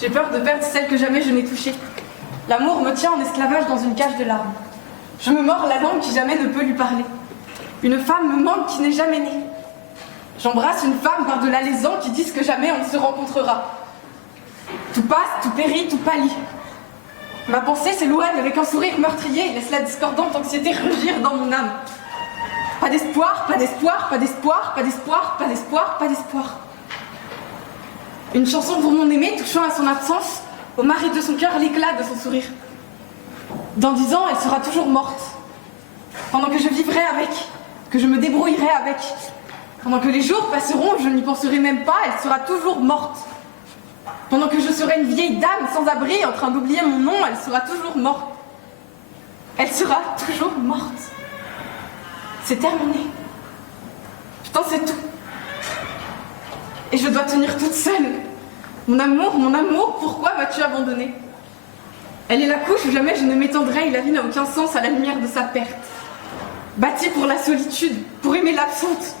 J'ai peur de perdre celle que jamais je n'ai touchée. L'amour me tient en esclavage dans une cage de larmes. Je me mords la langue qui jamais ne peut lui parler. Une femme me manque qui n'est jamais née. J'embrasse une femme par-delà les ans qui disent que jamais on ne se rencontrera. Tout passe, tout périt, tout pâlit. Ma pensée s'éloigne avec un sourire meurtrier et laisse la discordante anxiété rugir dans mon âme. Pas d'espoir, pas d'espoir, pas d'espoir, pas d'espoir, pas d'espoir, pas d'espoir. Une chanson pour mon aimé touchant à son absence, au mari de son cœur l'éclat de son sourire. Dans 10 ans, elle sera toujours morte. Pendant que je vivrai avec, que je me débrouillerai avec. Pendant que les jours passeront, je n'y penserai même pas, elle sera toujours morte. Pendant que je serai une vieille dame sans abri, en train d'oublier mon nom, elle sera toujours morte. Elle sera toujours morte. C'est terminé. Putain, c'est tout. Et je dois tenir toute seule. Mon amour, pourquoi m'as-tu abandonnée? Elle est la couche où jamais je ne m'étendrai et la vie n'a aucun sens à la lumière de sa perte. Bâtie pour la solitude, pour aimer l'absente.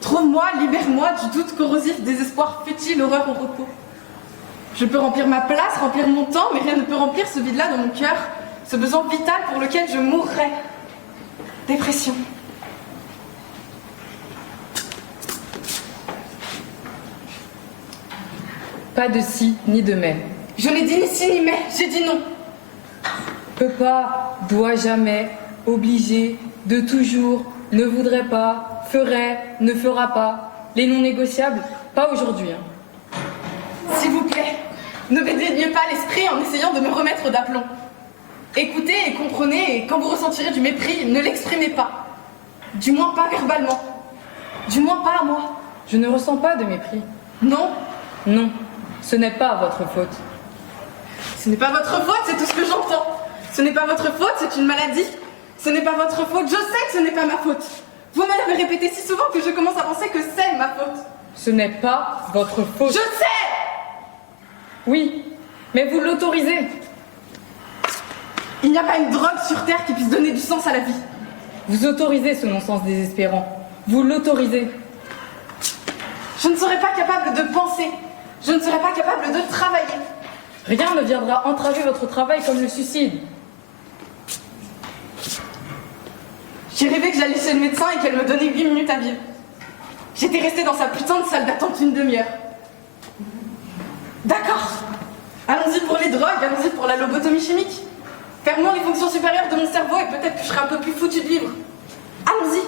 Trône-moi, libère-moi du doute corrosif, désespoir futile, horreur au repos. Je peux remplir ma place, remplir mon temps, mais rien ne peut remplir ce vide-là dans mon cœur, ce besoin vital pour lequel je mourrai. Dépression. Pas de si ni de mais. Je n'ai dit ni si ni mais, j'ai dit non. Peut pas, doit jamais, obligé, de toujours, ne voudrait pas, ferait, ne fera pas. Les non négociables, pas aujourd'hui. S'il vous plaît, ne m'éteignez pas l'esprit en essayant de me remettre d'aplomb. Écoutez et comprenez, et quand vous ressentirez du mépris, ne l'exprimez pas. Du moins pas verbalement. Du moins pas à moi. Je ne ressens pas de mépris. Non. Non, ce n'est pas votre faute. Ce n'est pas votre faute, c'est tout ce que j'entends. Ce n'est pas votre faute, c'est une maladie. Ce n'est pas votre faute, je sais que ce n'est pas ma faute. Vous me l'avez répété si souvent que je commence à penser que c'est ma faute. Ce n'est pas votre faute. Je sais! Oui, mais vous l'autorisez. Il n'y a pas une drogue sur Terre qui puisse donner du sens à la vie. Vous autorisez ce non-sens désespérant. Vous l'autorisez. Je ne serai pas capable de penser. Je ne serai pas capable de travailler. Rien ne viendra entraver votre travail comme le suicide. J'ai rêvé que j'allais chez le médecin et qu'elle me donnait 8 minutes à vivre. J'étais restée dans sa putain de salle d'attente une demi-heure. D'accord. Allons-y pour les drogues, allons-y pour la lobotomie chimique. Fermons les fonctions supérieures de mon cerveau et peut-être que je serai un peu plus foutue de vivre. Allons-y.